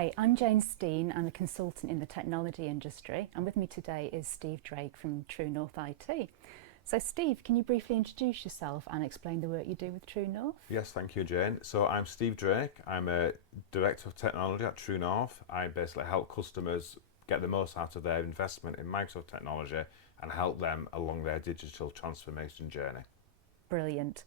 Hi, I'm Jane Steen. I'm a consultant in the technology industry, and with me today is Steve Drake from True North IT. So Steve, can you briefly introduce yourself and explain the work you do with True North? Yes, thank you, Jane. So I'm Steve Drake. I'm a Director of Technology at True North. I basically help customers get the most out of their investment in Microsoft technology and help them along their digital transformation journey. Brilliant.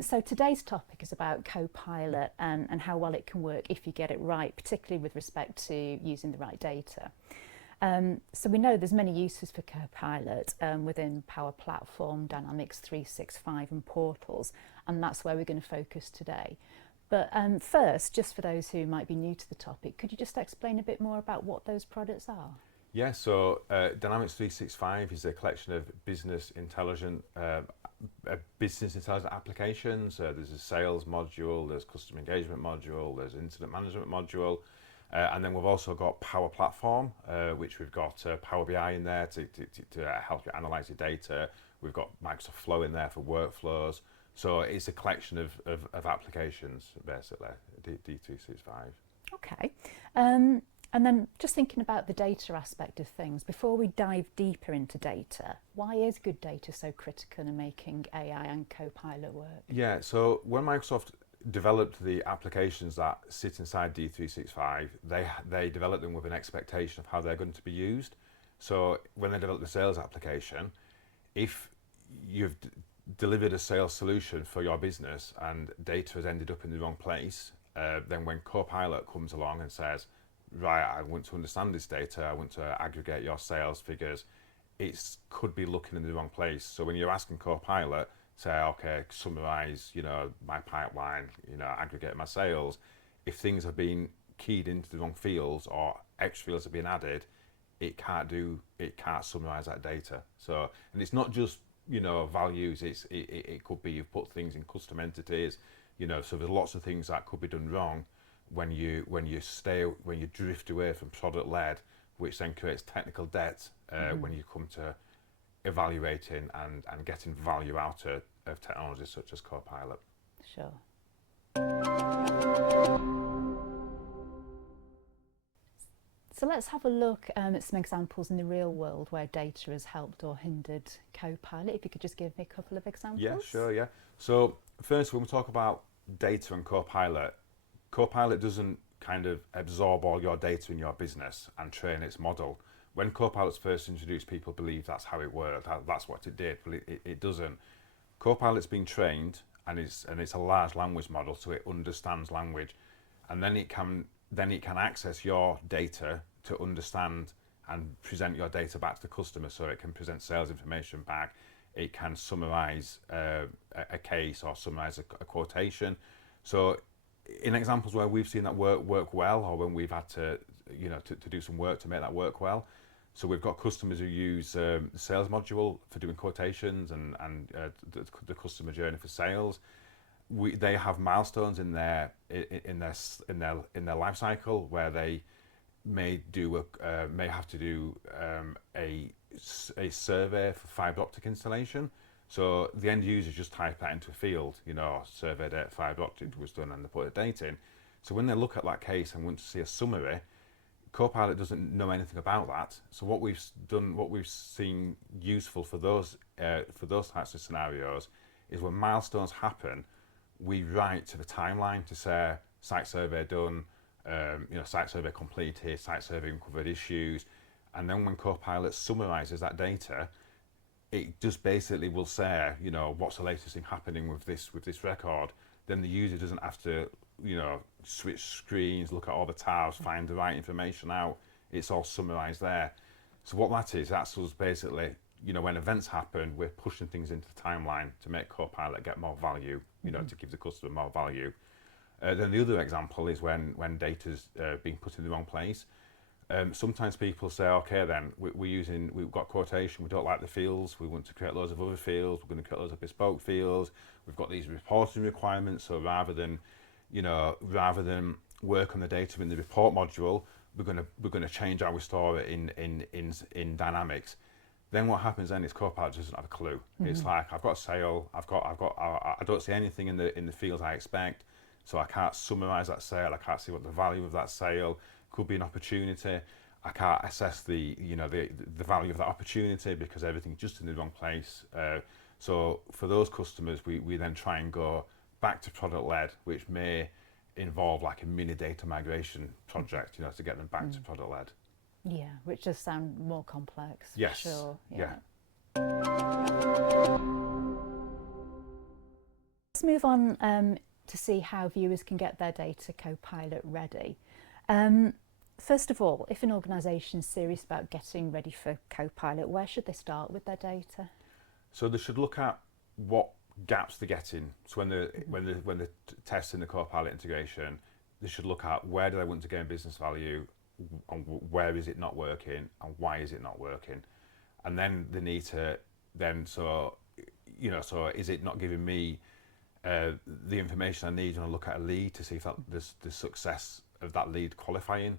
So today's topic is about Copilot and how well it can work if you get it right, particularly with respect to using the right data. So we know there's many uses for Copilot within Power Platform, Dynamics 365 and portals, and that's where we're going to focus today. But first, just for those who might be new to the topic, could you just explain a bit more about what those products are? Yeah, so Dynamics 365 is a collection of business intelligence applications. There's a sales module, there's customer engagement module, there's incident management module, and then we've also got Power Platform, which we've got Power BI in there to help you analyse your data. We've got Microsoft Flow in there for workflows. So it's a collection of applications, basically, D365. Okay. And then just thinking about the data aspect of things, before we dive deeper into data, why is good data so critical in making AI and Copilot work? Yeah, so when Microsoft developed the applications that sit inside D365, they developed them with an expectation of how they're going to be used. So when they developed the sales application, if you've delivered a sales solution for your business and data has ended up in the wrong place, then when Copilot comes along and says, right, I want to understand this data, I want to aggregate your sales figures, it could be looking in the wrong place. So when you're asking Copilot, say, okay, summarize, my pipeline, aggregate my sales, if things have been keyed into the wrong fields or extra fields have been added, it can't summarize that data. So, and it's not just, values, it could be you've put things in custom entities, so there's lots of things that could be done wrong when you drift away from product led, which then creates technical debt when you come to evaluating and getting value out of technologies such as Copilot. Sure. So let's have a look at some examples in the real world where data has helped or hindered Copilot. If you could just give me a couple of examples. Yeah, sure, yeah. So first, when we talk about data and Copilot, Copilot doesn't kind of absorb all your data in your business and train its model. When Copilot's first introduced, people believed that's how it worked, that's what it did, but it doesn't. Copilot's been trained and it's a large language model, so it understands language, and then it can access your data to understand and present your data back to the customer. So it can present sales information back, it can summarize a case or summarize a quotation. So in examples where we've seen that work well, or when we've had to do some work to make that work well, so we've got customers who use the sales module for doing quotations and the customer journey for sales. They have milestones in their life cycle where they may have to do a survey for fibre optic installation. So the end user just type that into a field, survey date, fibre optic was done, and they put a date in. So when they look at that case and want to see a summary, Copilot doesn't know anything about that. So what we've seen useful for those types of scenarios is when milestones happen, we write to the timeline to say site survey done, site survey completed, site survey uncovered issues, and then when Copilot summarizes that data, it just basically will say, what's the latest thing happening with this record. Then the user doesn't have to, switch screens, look at all the tabs, find the right information out. It's all summarized there. So what that's us basically, when events happen, we're pushing things into the timeline to make Copilot get more value, to give the customer more value. Then the other example is when data's being put in the wrong place. Sometimes people say, okay, then we've got quotation, we don't like the fields, we want to create loads of other fields, we're going to create loads of bespoke fields, we've got these reporting requirements, so rather than work on the data in the report module, we're going to change how we store it in Dynamics. Then what happens then is Copilot doesn't have a clue. It's like, I've got a sale, I don't see anything in the fields I expect, so I can't summarize that sale, I can't see what the value of that sale. could be an opportunity. I can't assess the value of that opportunity because everything's just in the wrong place. So for those customers, we then try and go back to product led, which may involve like a mini data migration project, to get them back to product led. Yeah, which does sound more complex. Yes. For sure. Yeah. Let's move on to see how viewers can get their data Copilot ready. First of all, if an organisation is serious about getting ready for Copilot, where should they start with their data? So they should look at what gaps they're getting. So when they're testing the Copilot integration, they should look at where do they want to gain business value, and where is it not working, and why is it not working, and then they need to so is it not giving me the information I need when I look at a lead to see if there's the success of that lead qualifying.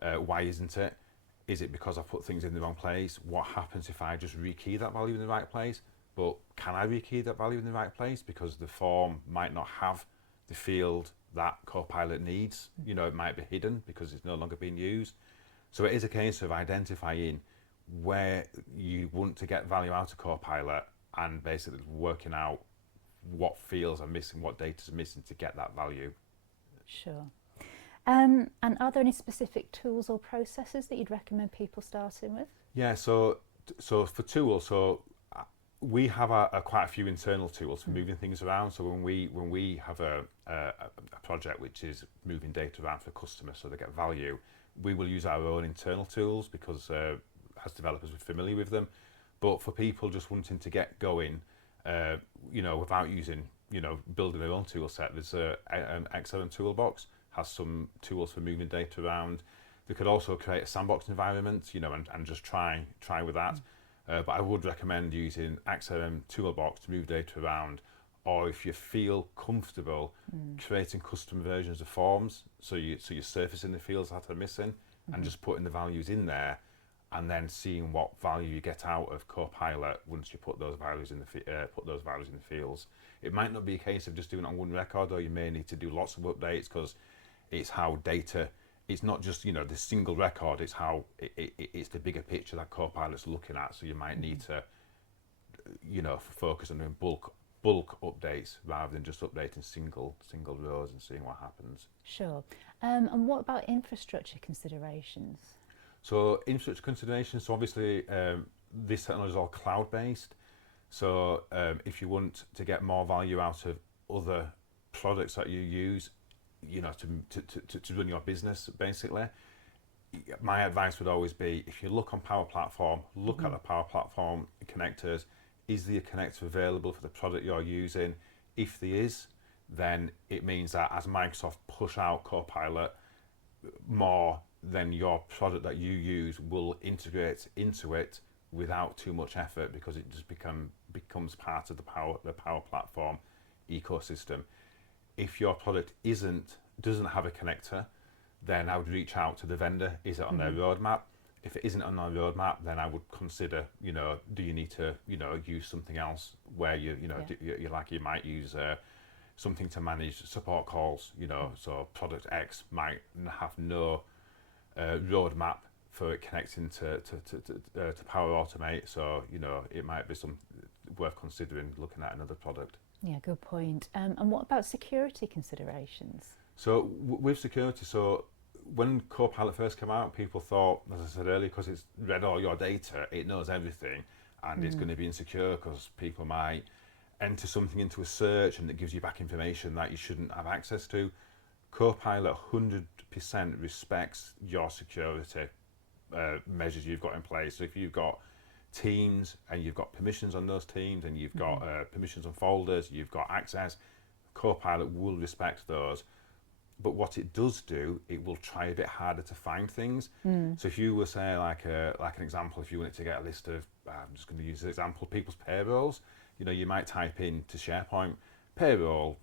Why isn't it? Is it because I put things in the wrong place? What happens if I just rekey that value in the right place? But can I rekey that value in the right place? Because the form might not have the field that Copilot needs. It might be hidden because it's no longer being used. So it is a case of identifying where you want to get value out of Copilot and basically working out what fields are missing, what data is missing to get that value. Sure. And are there any specific tools or processes that you'd recommend people starting with? Yeah, so for tools, we have quite a few internal tools for moving things around. So when we have a project which is moving data around for customers so they get value, we will use our own internal tools because as developers we're familiar with them. But for people just wanting to get going, without using, building their own tool set, there's an excellent toolbox, has some tools for moving data around. They could also create a sandbox environment, and just try with that. But I would recommend using XLM Toolbox to move data around, or if you feel comfortable creating custom versions of forms, so you're surfacing the fields that are missing and just putting the values in there, and then seeing what value you get out of Copilot once you put those values in the fields. It might not be a case of just doing it on one record, or you may need to do lots of updates because it's how data. It's not just the single record. It's how it's the bigger picture that Copilot's looking at. So you might need to focus on doing bulk updates rather than just updating single rows and seeing what happens. Sure. And what about infrastructure considerations? So infrastructure considerations. So obviously this technology is all cloud based. So if you want to get more value out of other products that you use, to run your business, basically, my advice would always be, if you look on Power Platform, look at the Power Platform connectors. Is the connector available for the product you're using? If there is, then it means that as Microsoft push out Copilot more, then your product that you use will integrate into it without too much effort, because it just becomes part of the Power Platform ecosystem. If your product doesn't have a connector, then I would reach out to the vendor. Is it on their roadmap? If it isn't on their roadmap, then I would consider, do you need to, use something else where you might use something to manage support calls, so product X might have no roadmap for it connecting to Power Automate. So, it might be worth considering looking at another product. Yeah, good point. And what about security considerations? So with security, so when Copilot first came out, people thought, as I said earlier, because it's read all your data, it knows everything, and it's going to be insecure because people might enter something into a search and it gives you back information that you shouldn't have access to. Copilot 100% respects your security measures you've got in place. So if you've got teams and you've got permissions on those teams, and you've got permissions on folders, you've got access, Copilot will respect those. But what it does do, it will try a bit harder to find things. So if you were, say, like an example, if you wanted to get a list of, I'm just going to use an example, people's payrolls, you might type into SharePoint payroll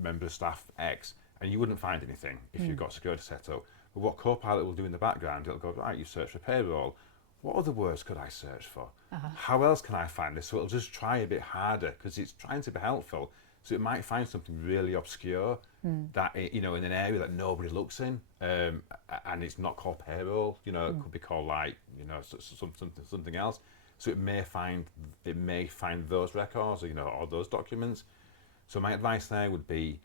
member of staff X, and you wouldn't find anything if you've got security set up. But what Copilot will do in the background, it'll go, right, you search for payroll. What other words could I search for? How else can I find this? So it'll just try a bit harder because it's trying to be helpful. So it might find something really obscure that in an area that nobody looks in, and it's not called payroll. It could be called like something else. So it may find those records, or those documents. So my advice there would be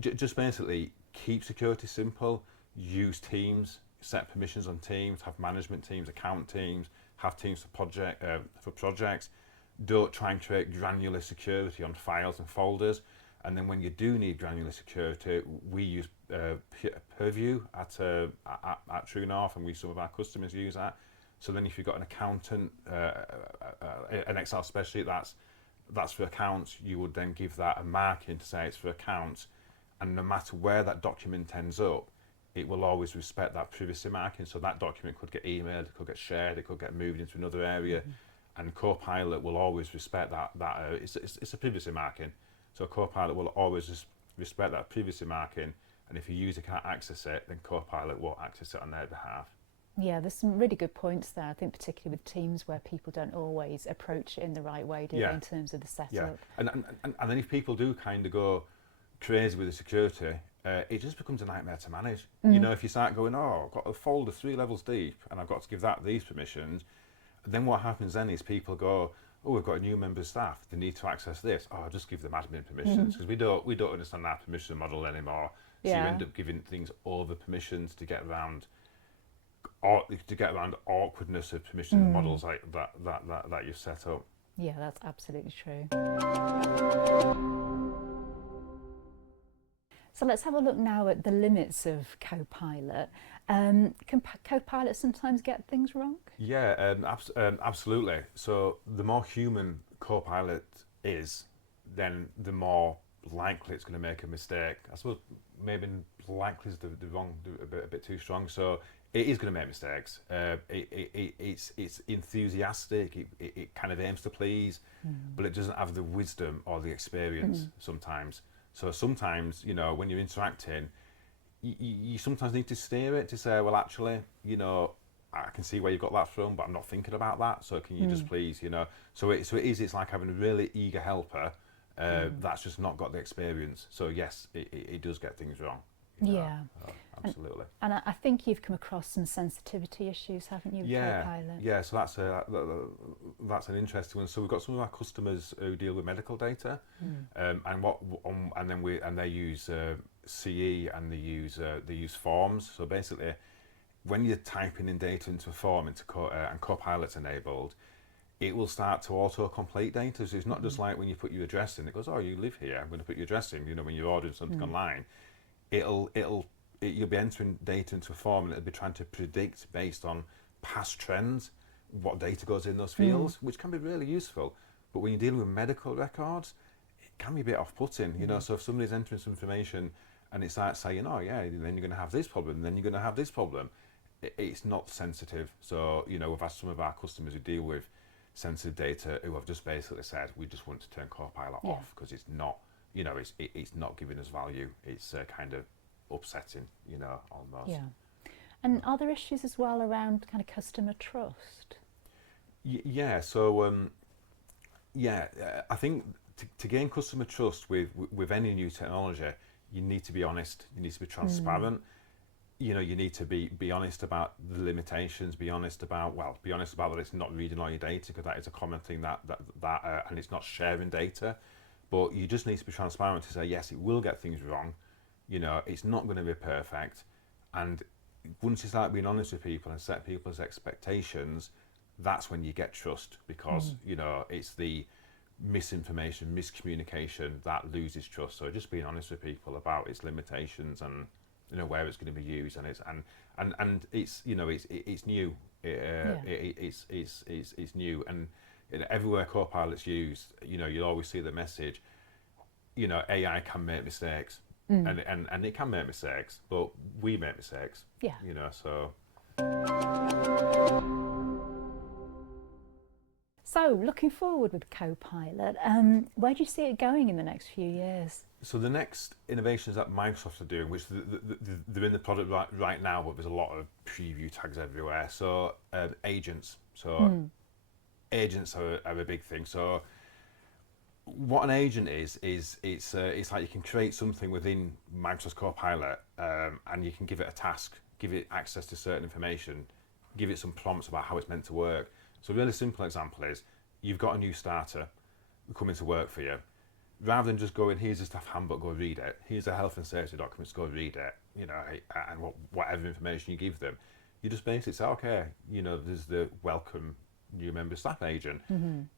just basically keep security simple. Use teams, set permissions on teams, have management teams, account teams, have teams for projects. Don't try and create granular security on files and folders. And then when you do need granular security, we use Purview at True North, and some of our customers use that. So then if you've got an accountant, an Excel spreadsheet that's for accounts, you would then give that a marking to say it's for accounts. And no matter where that document ends up, it will always respect that privacy marking. So that document could get emailed, it could get shared, it could get moved into another area. And Copilot will always respect that. It's a privacy marking. So Copilot will always respect that privacy marking. And if a user can't access it, then Copilot will access it on their behalf. Yeah, there's some really good points there. I think particularly with teams where people don't always approach it in the right way, do they, in terms of the setup? Yeah, and then if people do kind of go crazy with the security, it just becomes a nightmare to manage. If you start going, I've got a folder 3 levels deep, and I've got to give these permissions, then what happens then is people go, we've got a new member of staff, they need to access this. I'll just give them admin permissions, because we don't understand our permission model anymore. So you end up giving things over permissions to get around awkwardness of permission models like that you've set up. Yeah, that's absolutely true. So let's have a look now at the limits of Copilot. Can Copilot sometimes get things wrong? Yeah, absolutely. So the more human Copilot is, then the more likely it's going to make a mistake. I suppose maybe likely is the wrong, a bit too strong. So it is going to make mistakes. It's enthusiastic. It kind of aims to please, but it doesn't have the wisdom or the experience sometimes. So sometimes, when you're interacting, you sometimes need to steer it to say, well, actually, I can see where you got that from, but I'm not thinking about that. So can you just please, So it's like having a really eager helper that's just not got the experience. So yes, it does get things wrong. Yeah. Absolutely. And I think you've come across some sensitivity issues, haven't you, with Copilot? Yeah, so that's an interesting one. So we've got some of our customers who deal with medical data, and they use CE, and they use forms. So basically, when you're typing in data into a form and Copilot's enabled, it will start to auto-complete data. So it's not just like when you put your address in, it goes, you live here, I'm going to put your address in. When you're ordering something online, you'll be entering data into a form, and it'll be trying to predict based on past trends what data goes in those fields, which can be really useful. But when you're dealing with medical records, it can be a bit off-putting. So if somebody's entering some information and it starts saying, then you're going to have this problem, and then you're going to have this problem, it's not sensitive. So we've had some of our customers who deal with sensitive data who have just basically said, we just want to turn Copilot off because it's not, it's not giving us value. It's kind of upsetting, almost. Yeah. And are there issues as well around kind of customer trust? Yeah. So, I think to gain customer trust with any new technology, you need to be honest. You need to be transparent. You need to be honest about the limitations. Be honest about that it's not reading all your data, because that is a common thing that and it's not sharing data. But you just need to be transparent to say, yes, it will get things wrong. It's not going to be perfect. And once you start being honest with people and set people's expectations, that's when you get trust, because it's the misinformation, miscommunication that loses trust. So just being honest with people about its limitations and where it's going to be used, and it's new. It's new, and everywhere Copilot's used, you'll always see the message. AI can make mistakes, and it can make mistakes, but we make mistakes. Yeah. So. So, looking forward with Copilot, where do you see it going in the next few years? So the next innovations that Microsoft are doing, which they're in the product right now, but there's a lot of preview tags everywhere. So agents. So agents are a big thing. So what an agent is it's like you can create something within Microsoft Copilot, and you can give it a task, give it access to certain information, give it some prompts about how it's meant to work. So a really simple example is you've got a new starter coming to work for you. Rather than just going, here's a staff handbook, go read it. Here's a health and safety documents, go read it. You know, and whatever information you give them, you just basically say, okay, you know, there's the welcome new member staff agent.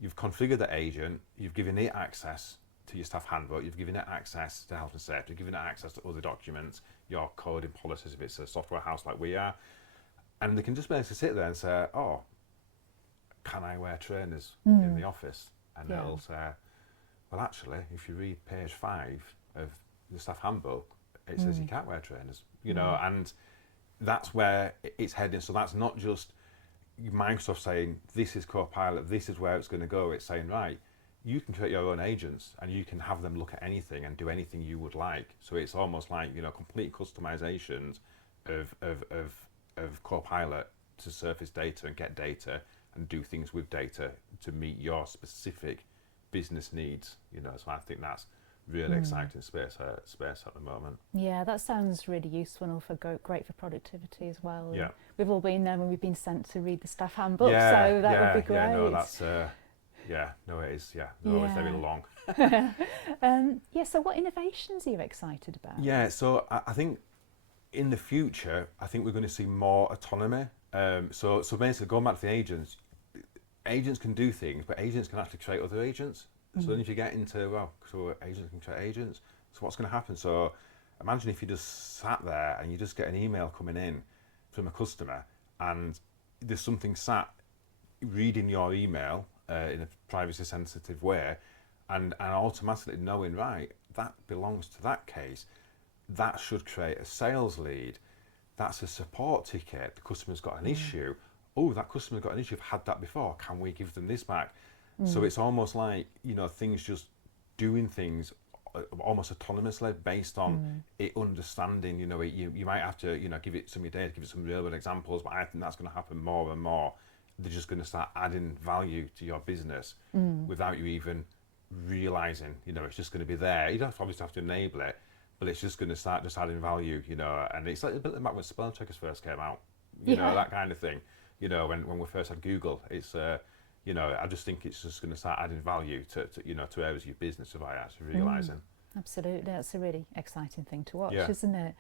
You've configured the agent, you've given it access to your staff handbook, you've given it access to health and safety, you've given it access to other documents, your coding policies if it's a software house like we are. And they can just basically sit there and say, oh, can I wear trainers in the office? And it'll say, well, actually, if you read page 5 of the staff handbook, it says you can't wear trainers, you know, and that's where it's heading. So that's not just Microsoft saying, this is Copilot, this is where it's going to go. It's saying, right, you can create your own agents and you can have them look at anything and do anything you would like. So it's almost like, you know, complete customizations of Copilot to surface data and get data and do things with data to meet your specific business needs, you know. So I think that's really exciting space at the moment. Yeah, that sounds really useful and also great for productivity as well. Yeah. We've all been there when we've been sent to read the staff handbook, Yeah, so that would be great. Yeah, no, that's no, it is. Yeah, no, it's very long. So what innovations are you excited about? Yeah, so I think in the future, I think we're going to see more autonomy. So basically, going back to the agents can do things, but agents can actually create other agents. So then if you get into, well, so agents can create agents, so what's going to happen? So imagine if you just sat there and you just get an email coming in from a customer and there's something sat reading your email in a privacy sensitive way and automatically knowing, right, that belongs to that case, that should create a sales lead, that's a support ticket, the customer's got an issue, oh, that customer's got an issue, I've had that before, can we give them this back? So it's almost like, you know, things just doing things almost autonomously based on it understanding, you know, you might have to, you know, give it some data, give it some real world examples, but I think that's going to happen more and more. They're just going to start adding value to your business without you even realizing, you know, it's just going to be there. You don't obviously have to enable it, but it's just going to start just adding value, you know, and it's like a bit like when spell checkers first came out, you know, that kind of thing. You know, when we first had Google, it's you know, I just think it's just going to start adding value to you know, to areas of your business without actually realising. Absolutely, that's a really exciting thing to watch, Yeah. isn't it?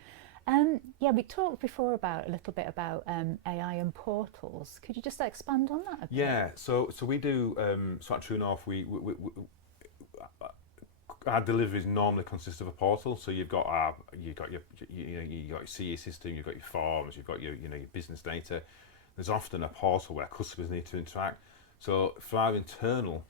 We talked before a little bit about AI and portals. Could you just expand on that a bit? Yeah, so we do, so at True North, we our deliveries normally consist of a portal. So you've got your CE system, you've got your forms, you've got your business data. There's often a portal where customers need to interact. So for our internal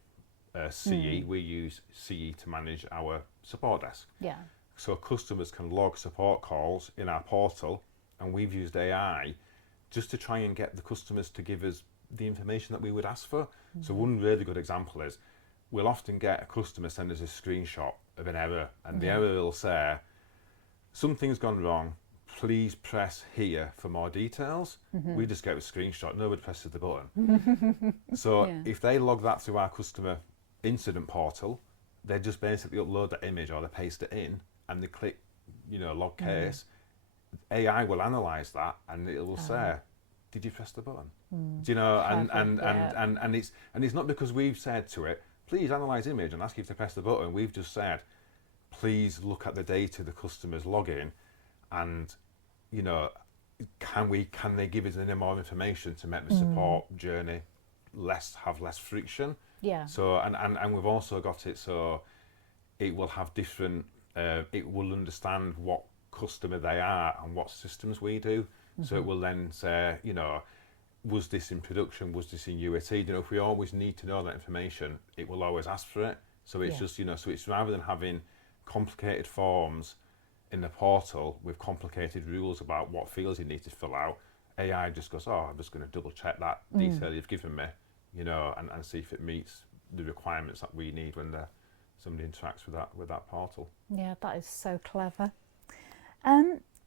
CE, we use CE to manage our support desk. Yeah. So customers can log support calls in our portal, and we've used AI just to try and get the customers to give us the information that we would ask for. So one really good example is we'll often get a customer send us a screenshot of an error, and the error will say, something's gone wrong, please press here for more details. We just get a screenshot, nobody presses the button. So if they log that through our customer incident portal, they just basically upload the image or they paste it in and they click, you know, log case. AI will analyse that and it will say, did you press the button? Do you know, and it's not because we've said to it, please analyse image and ask you to press the button. We've just said, please look at the data the customer's logging and, you know, can they give us any more information to make the support journey have less friction? Yeah. So and we've also got it so it will have different. It will understand what customer they are and what systems we do. So it will then say, you know, was this in production? Was this in UAT? You know, if we always need to know that information, it will always ask for it. So it's just, you know, so it's rather than having complicated forms in the portal with complicated rules about what fields you need to fill out, AI just goes, oh, I'm just going to double check that detail you've given me, you know, and see if it meets the requirements that we need when somebody interacts with that portal. Yeah, that is so clever.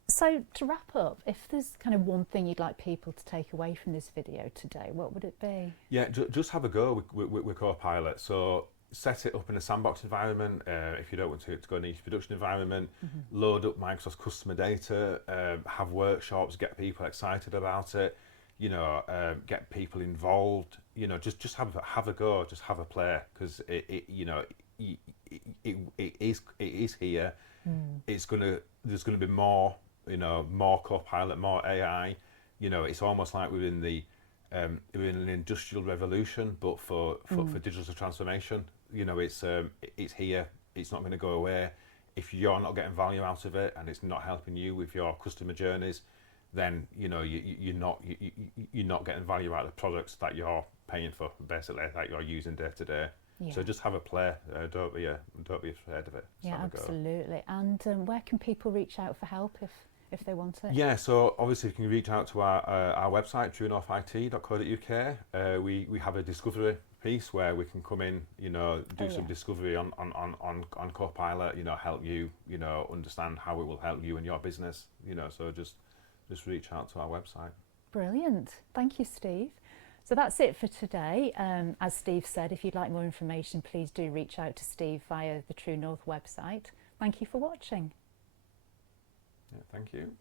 So to wrap up, if there's kind of one thing you'd like people to take away from this video today, what would it be? Yeah, just have a go with Copilot. So set it up in a sandbox environment if you don't want to go into a production environment. Load up Microsoft customer data, have workshops, get people excited about it, get people involved, just have a go, just have a play, because it is here. There's gonna be more, more Copilot, more AI. It's almost like we're in an industrial revolution, but for digital transformation. It's here. It's not going to go away. If you're not getting value out of it and it's not helping you with your customer journeys, then you're not getting value out of the products that you're paying for, basically, that you're using day to day. Yeah. So just have a play. Don't be afraid of it. Just Yeah, have a go. absolutely. And where can people reach out for help if they want it? Yeah, so obviously you can reach out to our website, truenorthit.co.uk. We have a discovery piece where we can come in, do some discovery on Copilot, help you, understand how it will help you and your business, so just reach out to our website. Brilliant. Thank you, Steve. So that's it for today. As Steve said, if you'd like more information, please do reach out to Steve via the True North website. Thank you for watching. Yeah, thank you.